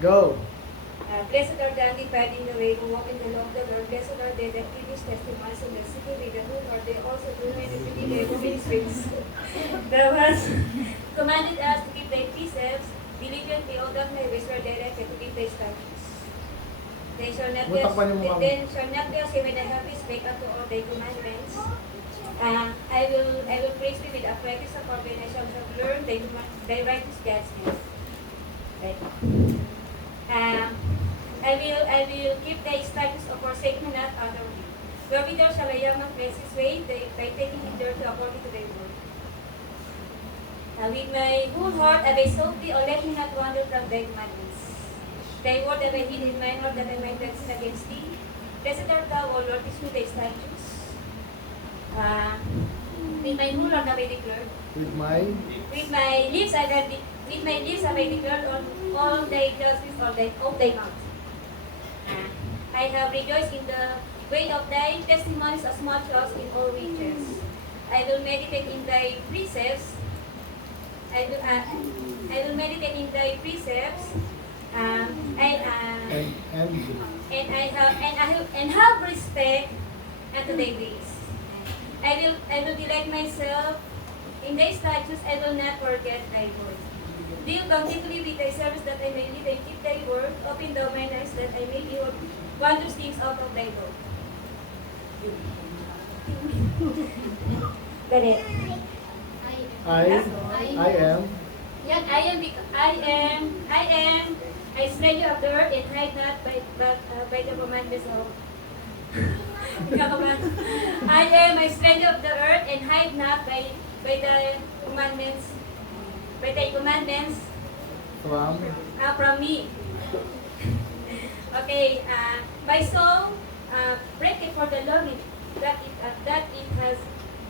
Go. Blessed are the undefiled in the way who walk in the law of the Lord. Blessed are they that keep his testimonies and that seek to read the whole Lord. They also do not iniquity, they walk in his ways. Thou hast commanded us to keep thy precepts. Diligently, O thou my ways were directed to keep thy statutes. They shall not be Takpan yung mukha mo. then shall not be ashamed when I have spake unto all thy commandments. I will praise thee with uprightness of heart when I shall have learned thy righteous judgments. Right. I will keep thy statutes or forsake me not utterly. Wherewithal shall a young man cleanse his way by taking it thereto according to thy word. With my whole heart have I sought thee, O let me not wander from thy commandments. Thy word have I hid in mine heart that I might not sin against thee. Blessed art thou, O Lord, teach me thy statutes. With my whole heart have I declared. With my With my lips have I declared on all thy justice of thy mouth. I have rejoiced in the way of thy testimonies as much as in all riches. I will meditate in thy precepts. I will meditate in thy precepts. And have respect unto thy ways. I will delight myself in thy statutes. I will not forget thy word. Deal bountifully with thy service that I may live and keep thy word. Open thou mine eyes that I may behold wondrous things out of thy law. Got it. I am Yan, I am a stranger of the earth and hide not by the commandments of I am a stranger of the earth and hide not by the commandments by thy commandments from me. Okay, my soul breaketh for the Lord that it has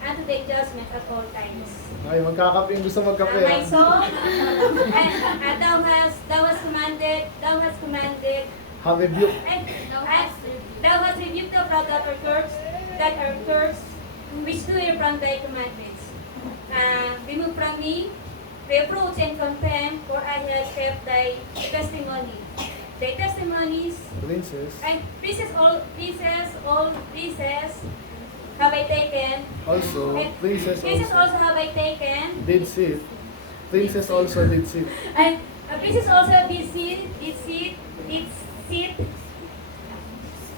unto thy judgment at all times. Ay, magkakape yung gusto magkape. My soul, and thou hast commanded, Have rebuke. thou hast rebuked the proud that are cursed, which do err from thy commandments. Remove from me reproach and contempt, for I have kept thy testimony. Thy testimonies, Princess. and all pieces have I taken. Also, princess Pieces also. also have I taken. Did sit. Princess also did sit. And pieces also did sit.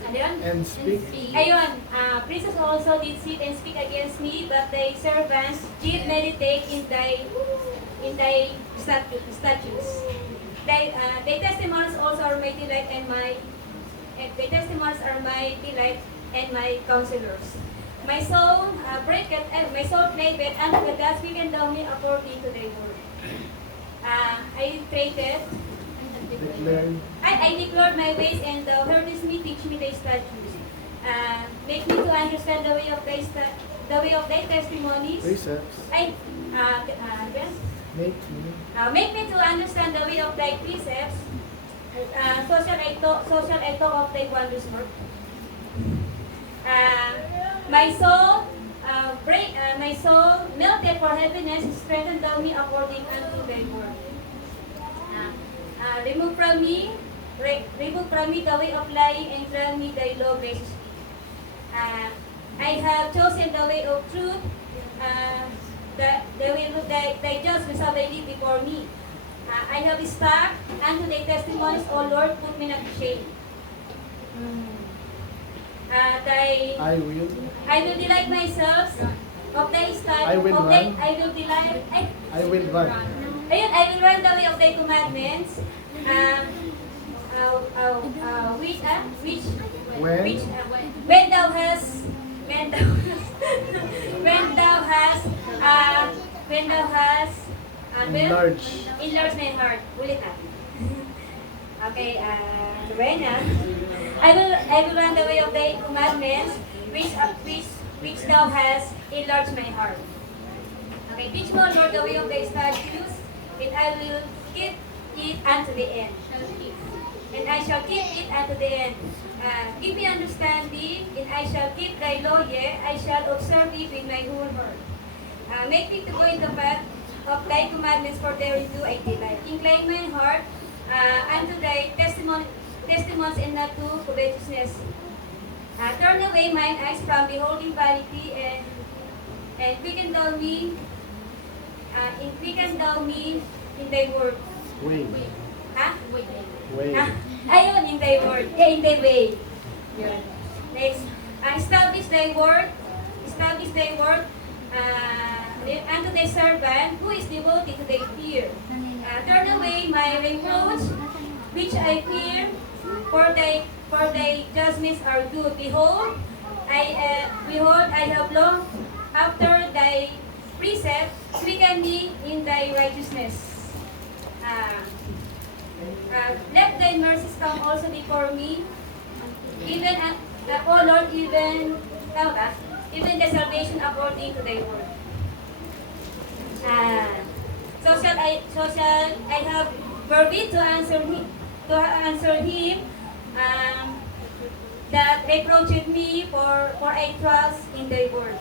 Ano yun? And speak. Ayun, princes also did sit and speak against me, but thy servants did meditate in thy statutes. Thy testimonies also are my delight and thy testimonies are my delight and my counselors. My soul craveth unto the God, speak and thou me according to thy word. I traded. Declared. I declared my ways, and thou heardest me, teach me thy statutes. Make me to understand the way of thy testimonies. Precepts. Yes. Make me. Make me to understand the way of thy precepts. Social I talk of thy wondrous work. My soul melted for heaviness, strengthen thou me according unto thy word. Remove from me the way of lying, and grant me thy law graciously. I have chosen the way of truth, the way of thy justice have I laid before me. I have stuck unto thy testimonies, O Lord, put me not to shame. I will. I will delight myself of thy statutes. I will run. I will delight. I will run. Ayun, I will run the way of thy commandments. When thou hast enlarged my heart. Ulit natin. Okay, Rena. I will run the way of thy commandments, which thou hast enlarged my heart. Okay, teach me, O Lord, the way of thy statutes, and I will keep it unto the end. And I shall keep it unto the end. Give me understanding, and I shall keep thy law, yea, I shall observe thee with my whole heart. Make me to go in the path of thy commandments, for therein do I delight. Incline my heart unto thy demons and not to covetousness. Turn away mine eyes from beholding vanity and quicken thou me in thy word. Way. Ha? Way. Ayun, in thy word. In thy way. Yun. Next. Establish thy word. Establish thy word unto thy servant who is devoted to thy fear. Turn away my reproach, which I fear, for thy judgments are good. Behold, I have longed after thy precept, quicken me in thy righteousness. Let thy mercies come also before me, even O Lord, even the salvation according to thy word. So shall I have forbid to answer him that reproacheth me, for I trust in thy word.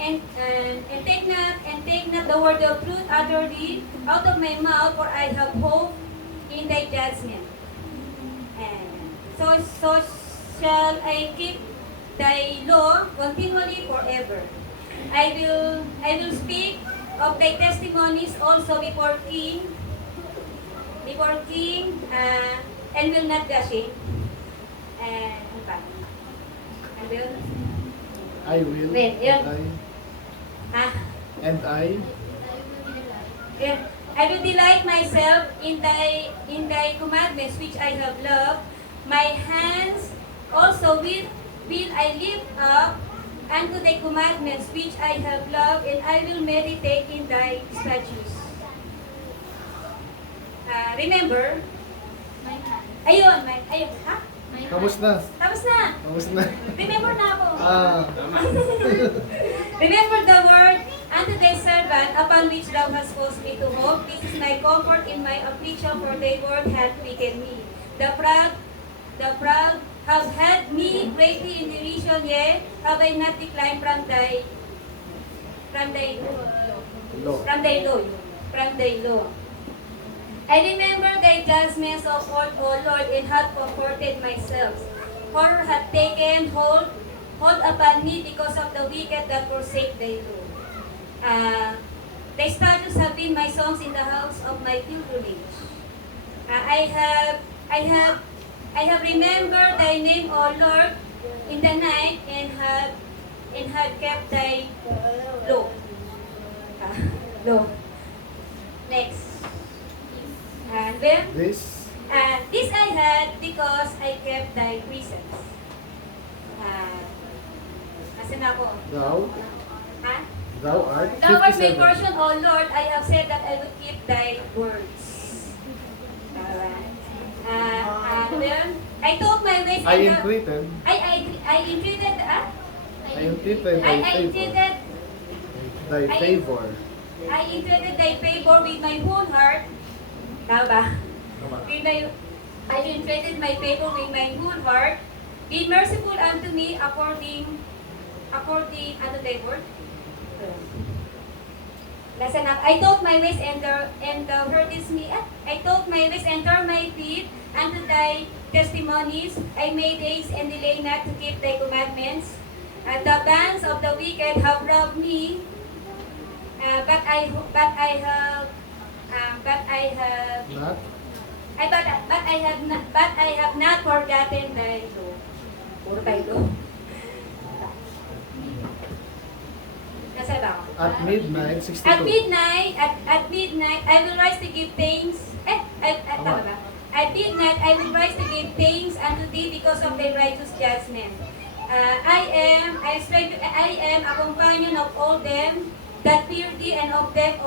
And take not the word of truth utterly out of my mouth, for I have hope in thy judgment. And so shall I keep thy law continually forever. I will speak of thy testimonies also before king, and will not be ashamed. And ano pa? I will. I will. Wait, yun. And I. Yeah. I will delight myself in thy commandments which I have loved. My hands also will I lift up unto thy commandments which I have loved, and I will meditate in thy statutes. Remember? Ayun, ha? Tapos na. Tapos na. Tapos na. Remember na ako. Ah. Remember the word unto thy servant upon which thou hast caused me to hope. This is my comfort in my affliction, for thy word hath quickened me. The proud have had me greatly in derision, yet have I not declined from thy law. I remember thy judgments of old, O Lord, and have comforted myself. Horror hath taken hold upon me because of the wicked that forsake thy law. Thy statutes have been my songs in the house of my pilgrimage. I have remembered thy name, O Lord, in the night, and have kept thy law. Law. Next. And then, This. this I had because I kept thy precepts. Asan ako? Thou. Ha? Thou art. Thou art my 57. portion, O Lord. I have said that I will keep thy words. Alright. Then, I took my ways I in the... entreated. I entreated, I entreated I thy favor. entreated, Thy favor. I entreated thy favor with my whole heart. Tama ba? Tama. I entreated my favor with my whole heart. Be merciful unto me according unto thy word. Listen up. I took my ways and thou heardest me. I took my ways and turned my feet unto thy testimonies. I made haste and delay not to keep thy commandments. The bands of the wicked have robbed me, but I have not forgotten thy law. Puro thy law. Nasa ba ako? At midnight, 62. At midnight, I will rise to give thanks. Tama ba? At midnight, I will rise to give thanks unto thee because of thy righteous judgment. I am a companion of all them that fear thee, and of them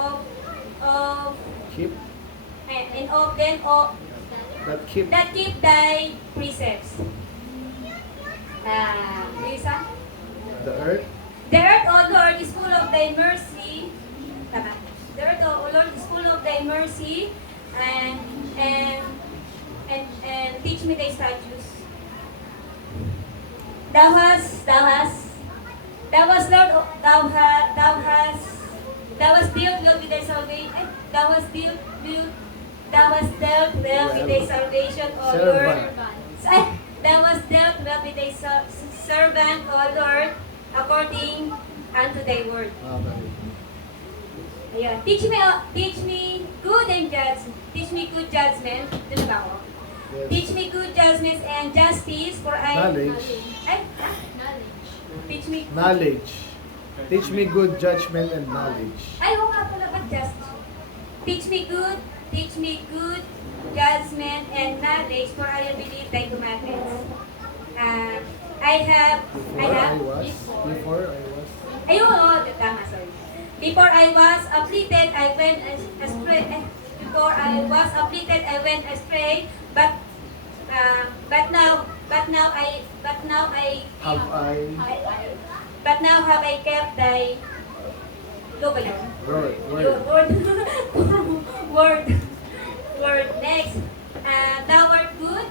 Keep. and of them that keep thy precepts. Lisa? The earth. The earth, O Lord, is full of thy mercy. Tama. The earth, O Lord, is full of thy mercy, and teach me thy statutes. Thou hast, Lord, thou hast dealt well with thy salvation. Thou hast dealt thou hast dealt well with thy salvation, O Lord. Thou hast dealt well with thy servant, O Lord, according unto thy word. Okay. Ayun. Teach me good judgment. Doon na ba ako? Yes. Teach me good judgments and justice, for I... Knowledge. Ay, teach me... Knowledge. Teach me good judgment and knowledge. Ay, oo nga pala, ba't just? Teach me good judgment and knowledge, for I will believe thy commandments. Before I was. Ayun, oo, tama, sorry. Before I was afflicted, I went astray. Before I was afflicted, I went astray. But now I But now have I kept thy law ba yun? Word. Word. Next. Thou art good.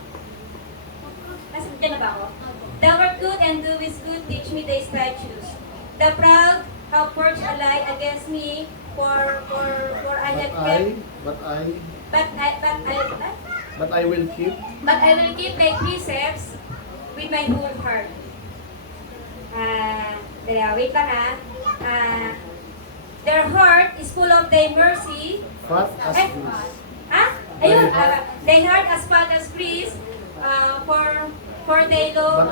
Nasaan dyan na ba ako? Thou art good and doest good, teach me thy statutes. The proud have forged a lie against me, for I have kept. But I will keep. But I will keep thy precepts with my whole heart. Wait lang ha. Their heart is full of thy mercy. Fat as Eh, this. Ha? Ayun, thy heart as fat as grease, for thy law.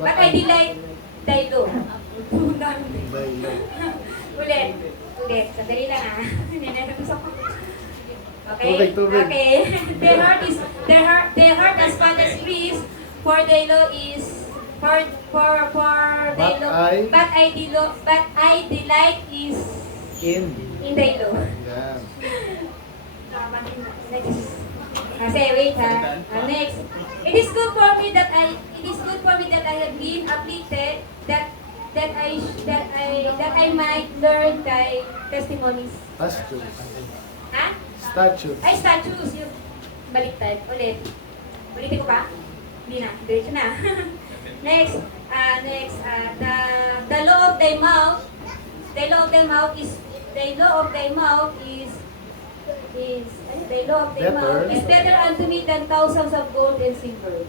But I delight thy law. Ulit. Sandali lang ha. Ninanapusok ko. Okay? Tubig. Okay. Their heart as fat as grease, for thy law is for thy law. But I delight is In. thy law. Yeah. Next. Kasi wait ha. Next. It is good for me that I have been afflicted, that I might learn thy testimonies. Statutes. Ha? Statutes. Ay, statues. Yung baliktad. Ulitin ko pa? Hindi na. Diretso na. Next. The law of thy mouth. The law of thy mouth is better unto me than thousands of gold and silver.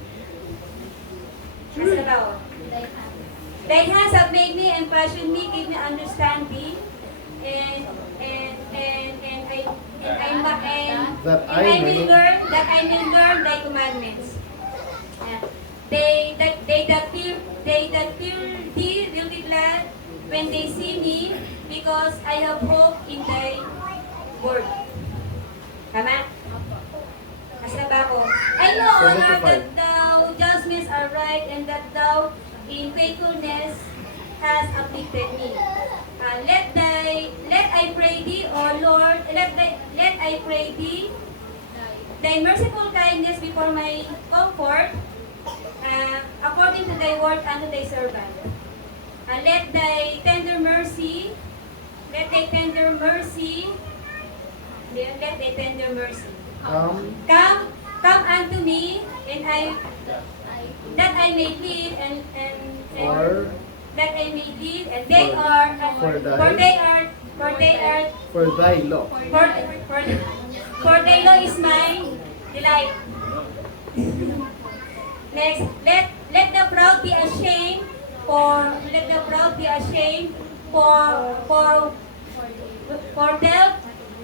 Nasa na ba ako? Thy hands have made me and fashioned me, give me understanding, and I may learn thy commandments. Yeah. They that fear thee will be glad when they see me, because I have hope in thy word. Tama? Nasa ba ako? I know, O Lord, that thou judgments are right, and that thou in faithfulness has afflicted me. Let I pray thee, O Lord, let I pray thee, thy merciful kindness before my comfort, according to thy word unto thy servant. Let thy tender mercy come unto me, and that I may live, and that I may live, and they are For thy law. for thy law is my delight. Next, let the proud be ashamed, for dealt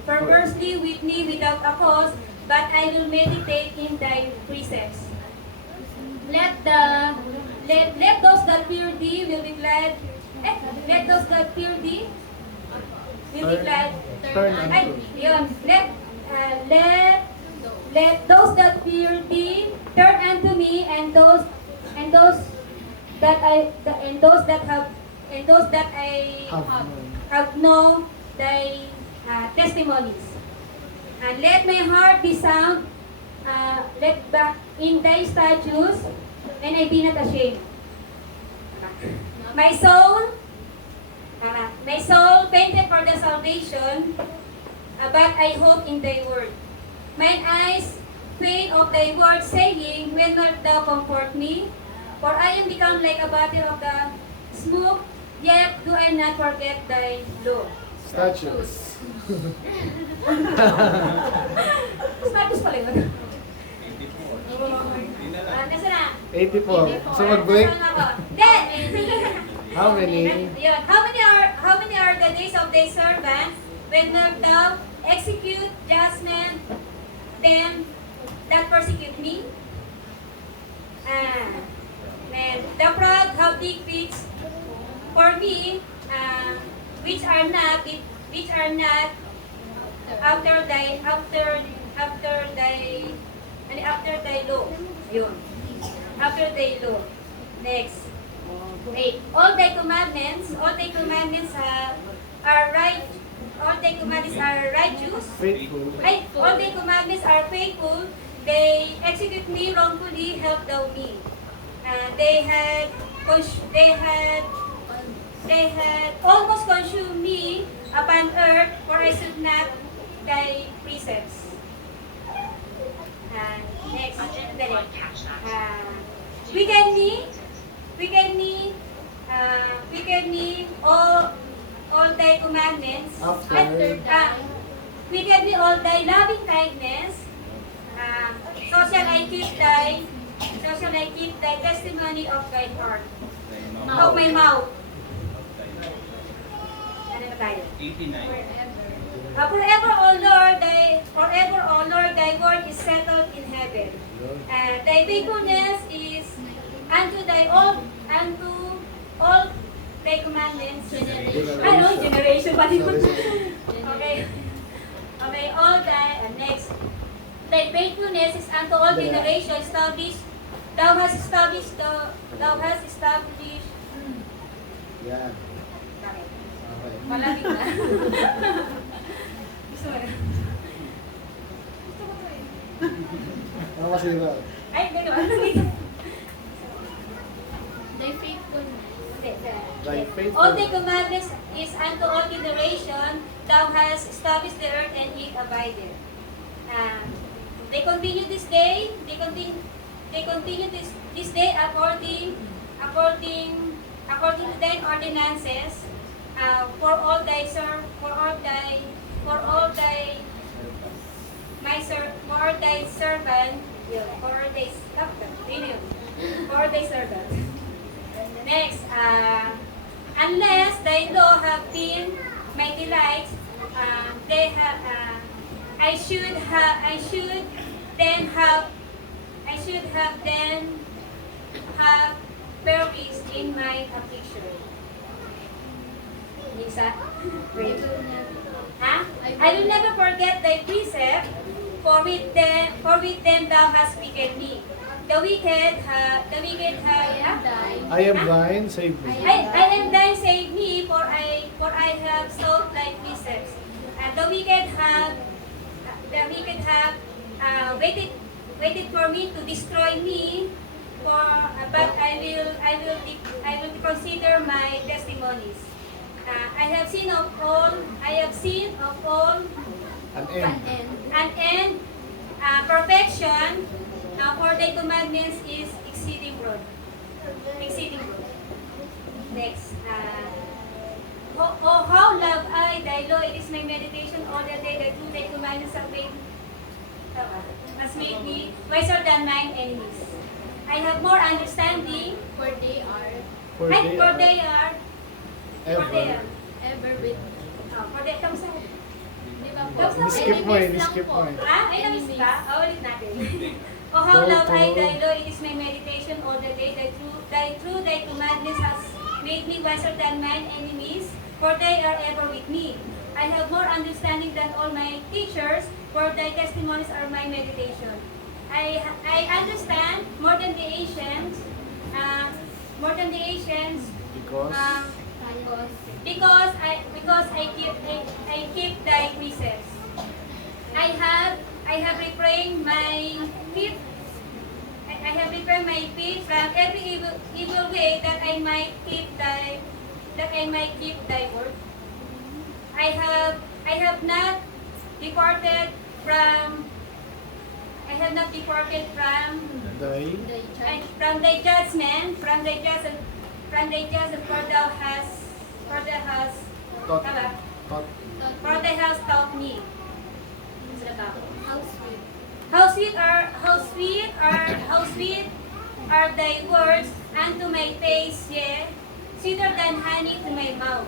perversely with me without a cause, but I will meditate in thy precepts. Let those that fear thee will be glad. Let those that fear thee will be glad. Turn Ay, unto. yun. Let those that fear thee turn unto me, and those that I have known thy testimonies. And let my heart be sound, let back in thy statutes, and I be not ashamed. My soul fainted for the salvation, but I hope in thy word. Mine eyes faint of thy word, saying, when wilt thou comfort me? For I am become like a bottle of the smoke, yet do I not forget thy law. Statutes. Mas Marcos pala yun. 84. Nasa na? 84. So mag-break? Nasa na ako? Then, How many? Yun. How many are the days of thy servant when thou execute judgment them that persecute me? Then the proud have decrees for me, which are not after thy law. Yun. After thy law. Next. Wait. All thy commandments are right. All thy commandments are righteous. Faithful. All thy commandments are faithful. They execute me wrongfully. Help thou me. They had almost consumed me upon earth, for I should not thy precepts. Next, wicked me all thy commandments. After. Wicked me all thy loving kindness. So shall I keep thy testimony of thy heart, of my mouth. Ano na tayo? 89. Forever, O Lord, thy word is settled in heaven. Thy faithfulness is unto all thy commandments. Generation pa din. Okay. Okay, all thy, next. Thy faithfulness is unto all generations. Thou hast established. Yan. Okay. Okay. Malamig na. Gusto mo na? Gusto mo to eh. Ano kasi ba? Ay, gano'n. Ano dito? Thy faithfulness. Thy faithfulness. All thy commandments is unto all generation. Thou hast established the earth and it abideth. They continue this day. They continue this day according to thine ordinances. For all thy servant. For thy servant. Next, unless thy law have been my delight, I should then have perished in my affliction. Lisa? Wait. Huh? I will never forget thy precept, for with them thou hast wicked me. The wicked have I am thine, save me. I am thine, save me, for I have sought thy precepts. The wicked have waited for me to destroy me, but I will consider my testimonies. I have seen of all An end. an end, perfection. For thy commandments is exceeding broad. Next. Oh, how love I thy law, it is my meditation all the day, that through thy commandments has made me wiser than mine enemies. I have more understanding, For they are For and they for are they are, ever. ever with me. for they, tapos na. Di ba po? Tapos na. Skip mo eh, Enemies lang skip po. mo eh. Ay, namiss ba? Ulit natin. Oh, how Go love I to- thy law, it is my meditation all the day, that through thy commandments has made me wiser than mine enemies, for they are ever with me. I have more understanding than all my teachers, for thy testimonies are my meditation. I understand more than the ancients, Because because I keep thy precepts. I have refrained my feet. I have refrained my feet from every evil way, that I might keep thy word. I have not departed from thy from thy judgment, for thou hast Taught. tama? For they have taught me. Nasa ba ako? How sweet. How sweet are thy words unto my taste, yea, sweeter than honey to my mouth.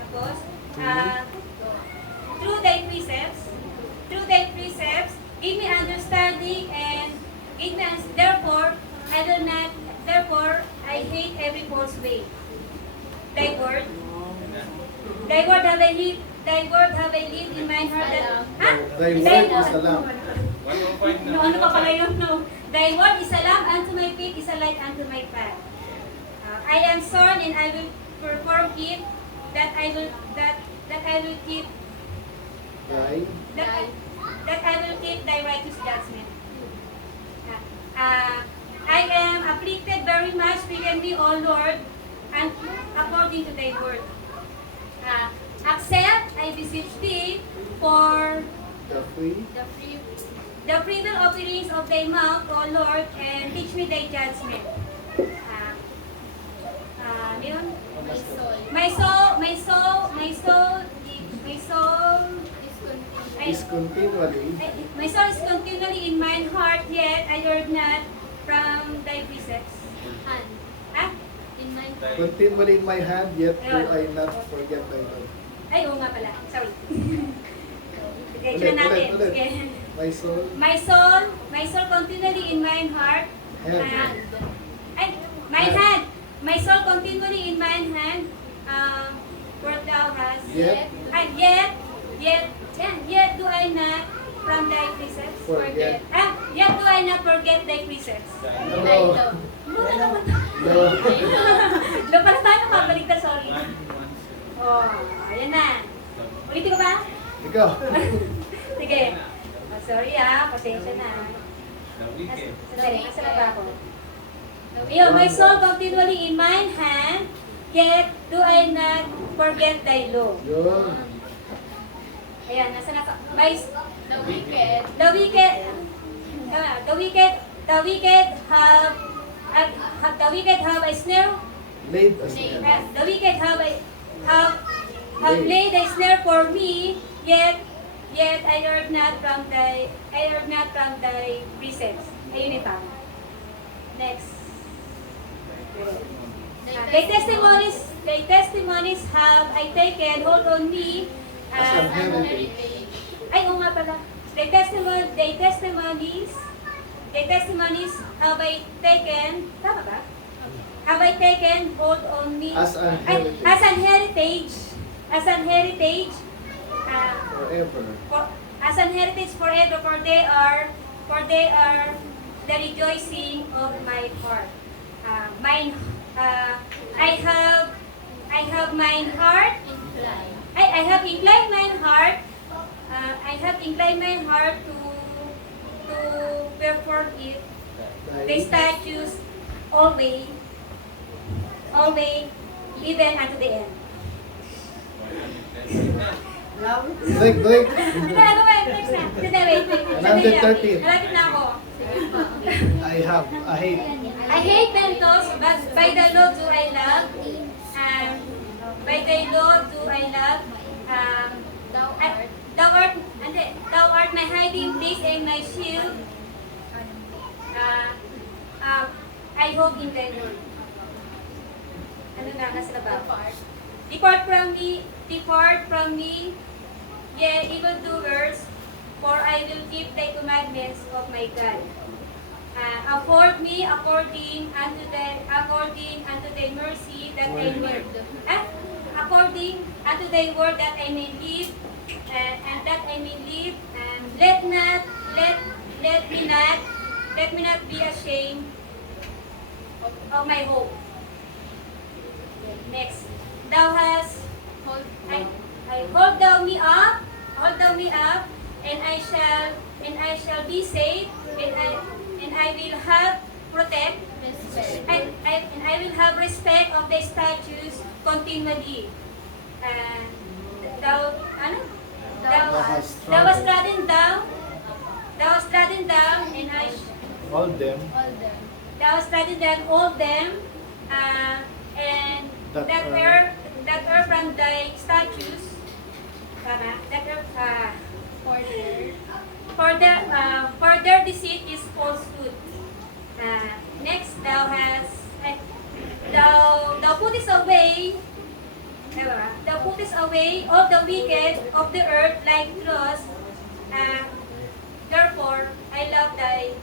Tapos, through thy precepts, give me understanding and give me therefore I hate every false way. Thy word have I lived in my heart that, ha? Thy word is a lamp. No, ano pa pala yun? No. Thy word is a lamp unto my feet, is a light unto my path. I am sworn and I will perform it, that I will keep Thy that I will keep thy righteous judgment. I am afflicted very much, quicken me, O Lord, and according to thy word. Accept, I beseech thee, for the free. The free. the freedom offerings of thy mouth, O Lord, and teach me thy judgment. Yun. My soul. My soul Is continually my soul is continually in mine heart, yet I heard not from thy precepts. Hand. Ah? In my continually in my hand, yet do I not forget thy law. Ay, oo nga pala. Sorry. Sige, Ulit, try natin. ulit. Sige. My soul, My soul continually in mine heart. hand. hand. Ay, my hand. My soul continually in mine hand. For thou hast. Yet Yet do I not from thy precepts. forget. Yet do I not forget thy precepts. Thy love. Muna naman. No. Doon pala tayo nakabaliktad, sorry. Oh, ayan na. Ulitin ko ba? Ikaw. Sige. Oh, sorry pasensya na. Sandali, nasa na ba ako? Ayun, my soul continually in mine hand, yet do I not forget thy law. Yun. Ayan, nasa na ka? The wicked. The wicked have a snare. Laid as well. The wicked have laid a snare for me, yet I heard not from thy precepts. Ayun yung tama. Next. Thy testimonies have I taken hold on me. As an heritage. Ay, oo nga pala. Thy testimonies have I taken, tama ba? Have I taken hold on me? As an Ay, heritage. as an heritage, Forever. as an heritage forever, for they are the rejoicing of my heart. I have mine heart. Incline. I have inclined mine heart. To perform it. The statutes always, even unto the end. Break. Ano ba? Next na. Hindi, wait. 113. Malapit na ako. I hate. I hate Mentos, but by the law do I love. By the law do I love. Thou art my hiding place and my shield. I hope in thy word. Ano na, nasa na ba? Depart from me, ye evildoers, for I will keep thy commandments of my God. Afford me according unto thy mercy that I may according unto thy word that I may live, and that I may live, and let me not be ashamed of my hope. Next, thou hast hold thou me up, and I shall be saved, and I will have protect, and I will have respect of the statutes continually. Thou was trodden down, and All them thou was trodden down all them, and That that are from thy statutes, that are, for their deceit is falsehood. Next, thou puttest away, thou puttest away all the wicked of the earth like dross. Therefore, I love thy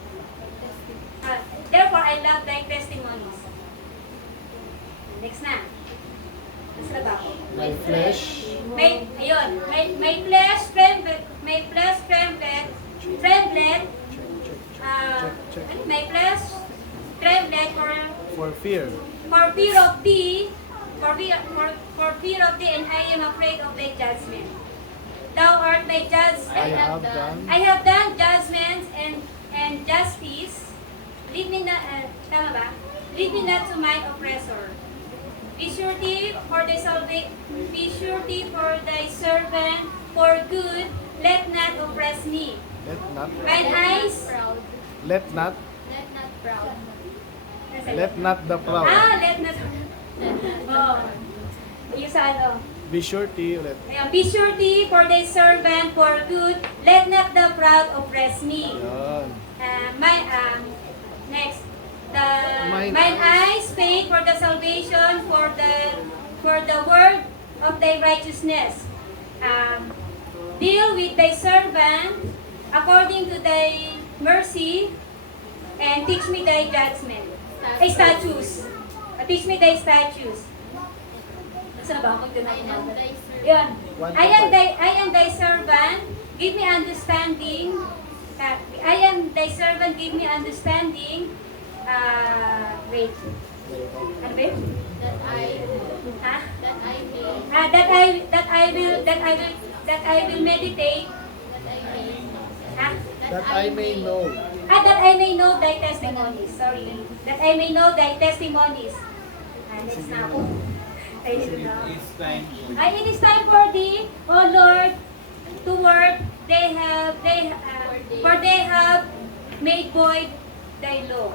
testimonies. Next na. Nasa ba ako? My flesh. May flesh trembled, may flesh trembled For fear. for fear of thee, for fear of thee, and I am afraid of thy judgment. Thou art my judge. I have done. I have done judgments and justice. Lead me not, tama ba? Lead me not to my oppressor. Be surety for thy servant, for good, let not oppress me. Let not. Mine eyes, Proud. Let not. Let not proud. Let not the proud. let not, oh, yung sa ano, Be surety. Let. ayan, be surety for thy servant, for good, let not the proud oppress me. Yan. Next, Mine mine eyes faith for the salvation, for the word of thy righteousness. Deal with thy servant according to thy mercy, and teach me thy judgment. Statutes. Teach me thy statutes. Saan ba ako? I am thy servant. Yan. One to I am thy servant. Give me understanding. I am thy servant. Give me understanding. Wait. Ano ba yun? That I Ha? may That I will meditate. Ha? That I may know. That I may know thy testimonies. Sorry. That I may know thy testimonies. Next na ako. Ayun na. It is time for thee, O Lord, to work. For they have made void thy law.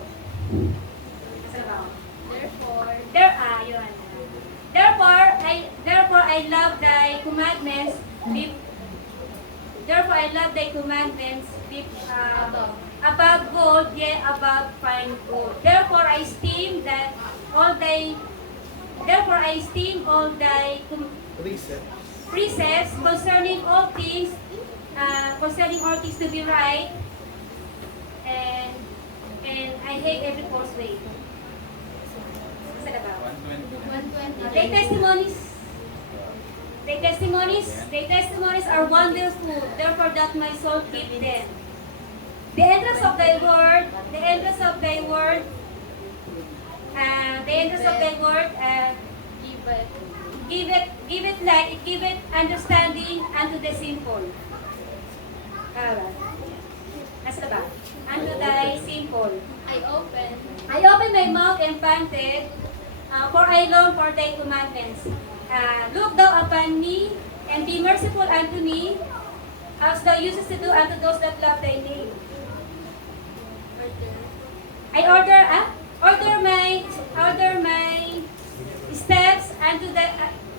Saan ba ako? Therefore, Therefore I love thy commandments. Therefore I love thy commandments above gold, yea, above fine gold. Therefore I esteem all thy Reset. precepts concerning all things to be right, and I hate every false way. Saan na ba? 120. Thy testimonies are wonderful, therefore that my soul keep them. The entrance of thy word, give it light, it give it understanding unto the simple. Nasa ba? Unto thy simple. I open My mouth and panted, for I long for thy commandments. Look thou upon me, and be merciful unto me, as thou usest to do unto those that love thy name. I order my steps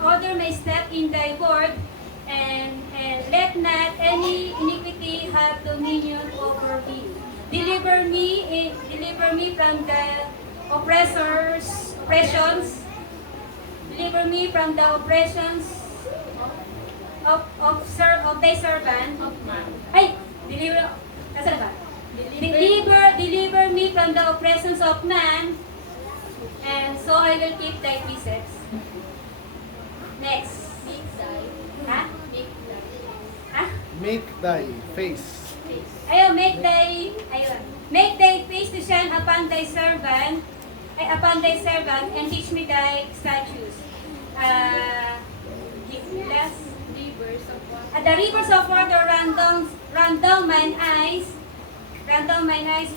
order my step in thy word, and let not any iniquity have dominion over me. Deliver me from the oppressions. Deliver me from the oppressions of thy servant. Nasaan ba? Deliver me from the oppressions of man, and so I will keep thy precepts. Next. make thy Ha? make thy Ha? Make thy face. face. Make thy face to shine upon thy servant, and teach me thy statutes. Rivers of water. The rivers of water run down mine eyes,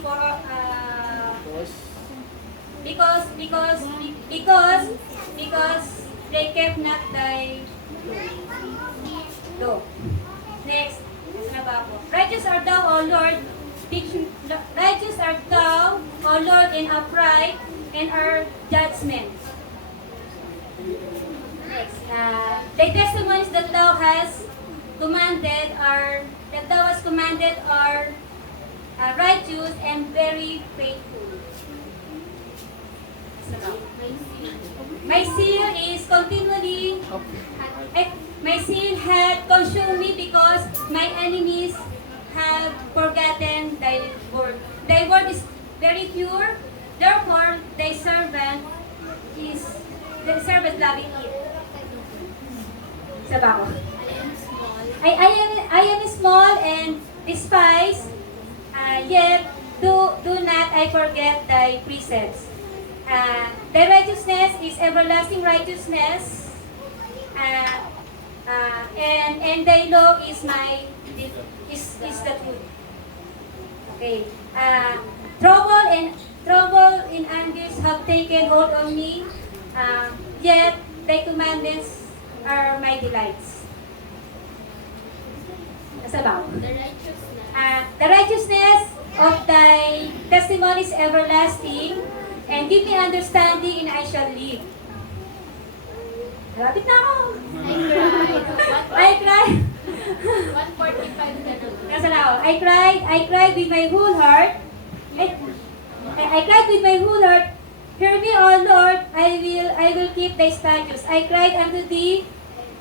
for because they kept not thy law. Next, nasa ba ako? Righteous art thou, O Lord, in upright and our judgments. Next. The testimonies that thou hast commanded are righteous and very faithful. My zeal is continually, my zeal had consumed me because my enemies have forgotten thy word. Thy word is very pure, therefore thy servant loving it. Sa ba ako? I am small and despised, yet do not I forget thy precepts. Thy righteousness is everlasting righteousness, and thy law is the truth. Okay. Trouble and anguish have taken hold on me, yet thy commandments are my delights. Nasa ba? The righteousness of thy testimony is everlasting, and give me understanding, and I shall live. Malapit na ako. I cried. 145 na naman. Nasa na ako? I cried with my whole heart. I cried with my whole heart. Hear me, O Lord, I will keep thy statutes. I cried unto thee,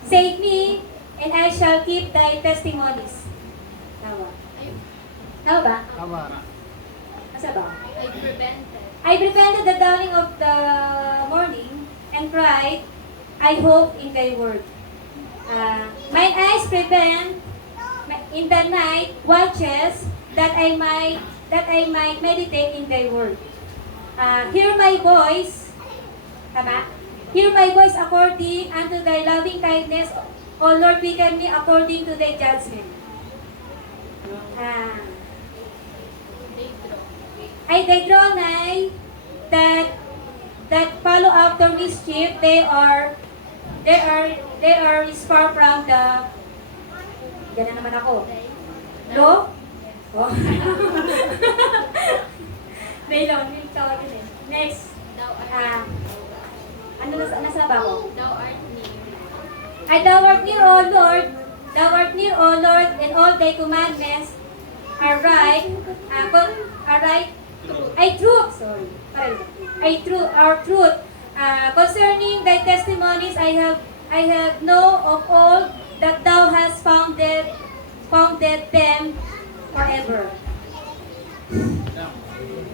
save me, and I shall keep thy testimonies. Tama. Tama ba? Tama. Nasa ba? I I prevented. prevented the dawning of the morning and cried, I hope in thy word. Mine eyes prevent in the night watches that I might meditate in thy word. Hear my voice, tama? Hear my voice according unto thy loving kindness, O Lord, quicken me according to thy judgment. They draw nigh that follow after mischief. They are far from the. Yan na naman ako. Lo? Oh. Nailon, tawagin eh. Next. Nasa ba ako? Thou art near. Thou art near, O Lord. Thou art near, O Lord, and all thy commandments are right. Our truth. Concerning thy testimonies, I have know of all that thou hast founded them forever.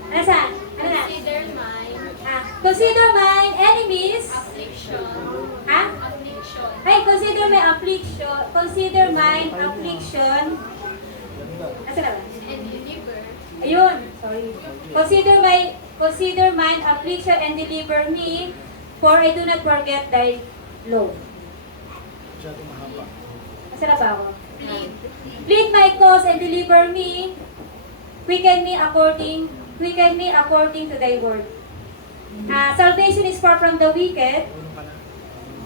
Ano saan? Ano na? Consider mine enemies. Affliction. Ha? Affliction. Ay, consider my affliction. Consider mine affliction. Nasa na ba? And deliver. Ayun, sorry. Consider mine affliction and deliver me, for I do not forget thy law. Masyado mahaba. Nasa na ba ako? Plead. Plead my cause and deliver me. Quicken me according to thy word. Salvation is far from the wicked.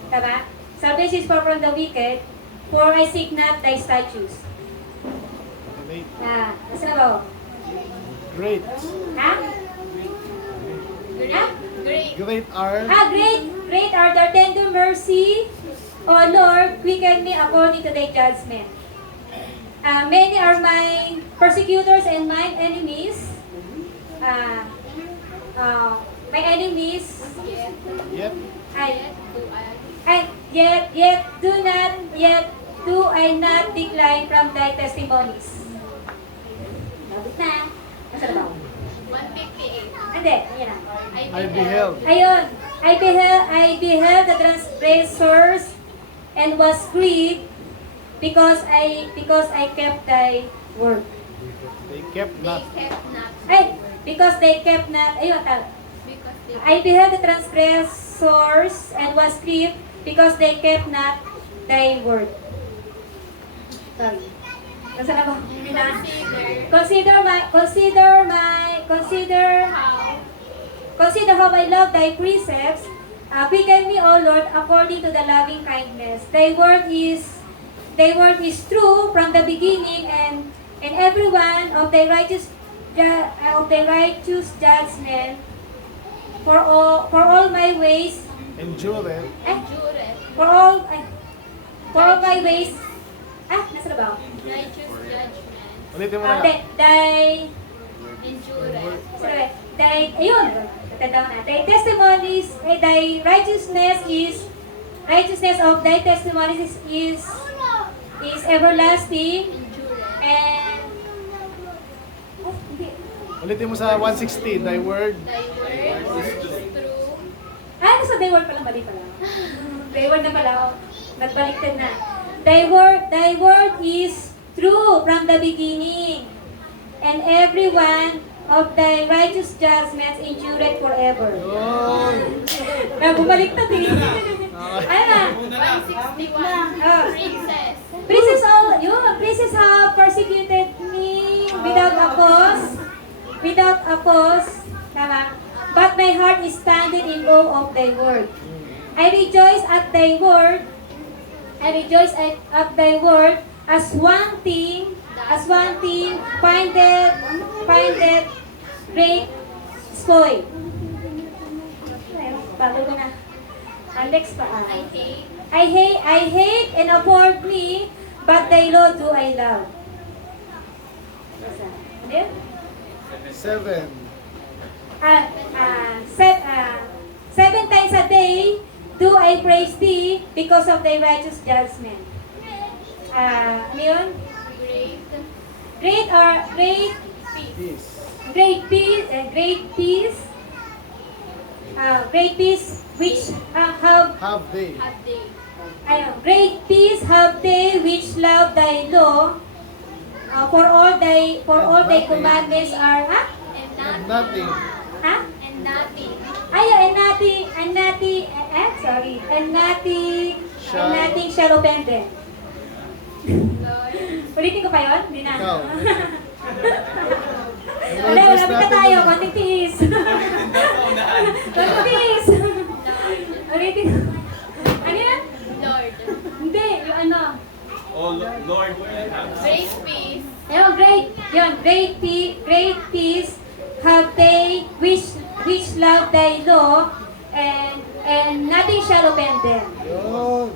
Tama? Salvation is far from the wicked, for I seek not thy statutes. Great. Nasa na ba ako? Great. Ha? Ha? Great. Great are. Great are thy tender mercy, O Lord, quicken me according to thy judgment. Many are my persecutors and mine enemies. My enemies, Yet. yet do I not decline from thy testimonies. Labot na. Nasa na ba ako? 158. Hindi, yan na. I beheld. Ayun, I beheld the transgressors and was grieved because I kept thy word. They kept They not. kept not. Because they kept not, ayun, Because they I beheld the transgressors and was grieved because they kept not thy word. Sorry. Nasa na ba? Consider how I love thy precepts. Quicken me, O Lord, according to the loving kindness. Thy word is true from the beginning, and every one of thy righteous judgment. For all my ways Endure. endureth. for all my ways, nasa na ba? Righteous judgment. Ulitin mo na nga. Endurance. Ayun, tatandaan na. Thy testimonies, thy righteousness of thy testimonies is everlasting, Endurance. and, hindi. Ulitin mo sa 160, thy word. Thy word is true. Nasa thy word pala, mali pala. Thy word na pala, nagbaliktad na. Thy word is true from the beginning, and every one of thy righteous judgments endured forever. Yun. Bumaliktad eh. Ano na? 161. Oh. Princess. Princes have persecuted me without a cause, tama? But my heart is standing in awe of thy word. I rejoice at thy word, as one thing findeth great spoil. Bago ko na. Alex pa. I hate and abhor me, but thy law do I love. Ano? 7. 7 times a day do I praise thee because of thy righteous judgment. Ano yun? Great. Great Peace. which have Have they. Have they. great peace have they which love thy law. For all thy commandments are And nothing. And nothing. And nothing shall offend them. Lord. Ulitin ko pa yun? Hindi na. Ikaw. Wala, wala pa tayo. Konting tiis. Konting tiis. Ulitin ko. Ano yan? Lord. Hindi, yung ano. Oh, Lord, Great peace. Ayun, great peace have they which love thy law, and nothing shall offend them. Yun.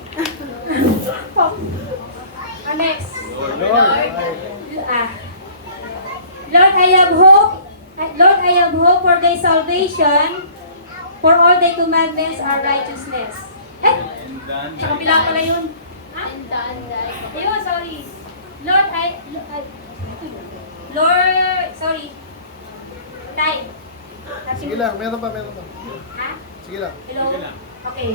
Next. Lord. Lord, I have hope for thy salvation, for all thy commandments are righteousness. and then Sa kabila pala yun. And done thy. Ayun, sorry. Sorry. Time. Sige lang, meron pa. Ha? Sige lang. Hello? Sige lang. Okay.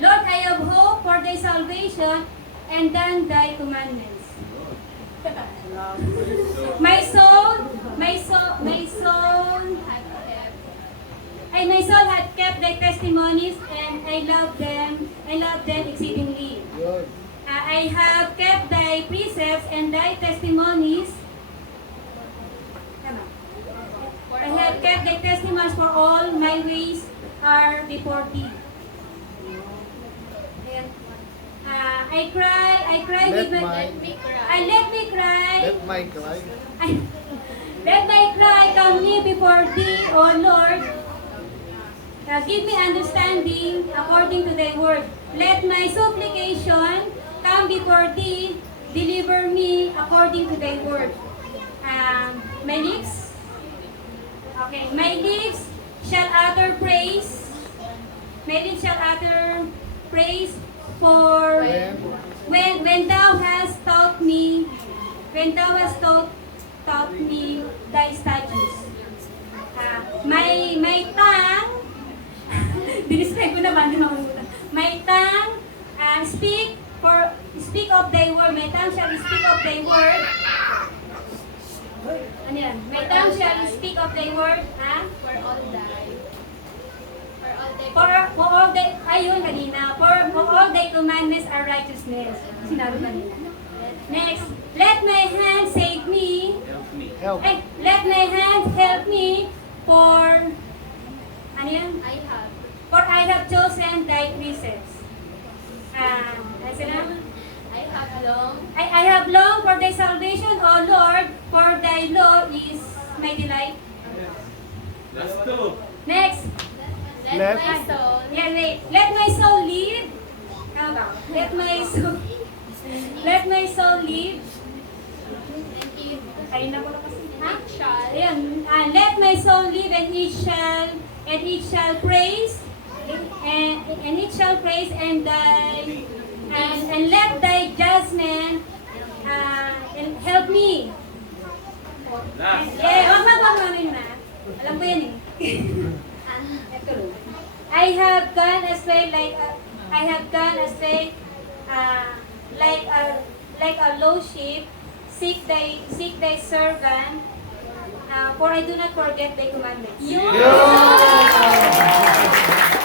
Lord, I have hope for thy salvation and done thy commandments. My soul had kept thy testimonies, and I love them exceedingly. Yun. I have kept thy precepts and thy testimonies. Tama. I have kept thy testimonies, for all my ways are before thee. Ayan. I cry Let with my- Let me cry. let me cry. Let my cry. Let my cry come near before thee, O Lord. Give me understanding according to thy word. Let my supplication come before thee. Deliver me according to thy word. My lips. Okay. My lips shall utter praise. My lips shall utter praise for when thou hast taught me thy statutes. My tongue, diniscribe ko naman, di makalimutan. My tongue speak of thy word. My tongue shall speak of thy word. Ano yan? My tongue shall speak of thy word. For all thy. For all thy, ayun kanina. For all thy commandments are righteousness. Sinabi kanina. Next, let my hand save me. help me. Help. Let my hand help me, for ano yan? For I have chosen thy precepts. Ano na? I have longed for thy salvation, O Lord, for thy law is my delight. That's two. Next. Let my soul. Yeah, wait. Let my soul live. let my soul live. And it Kayo na ko na kasi. Ha? shall Ayan, let my soul live and it shall praise and it shall praise and let thy judgment and help me. Last. Wag namin na. Alam ko yan eh. Ito lang. I have gone astray like a low sheep. Seek thy servant, for I do not forget thy commandments. Yeah!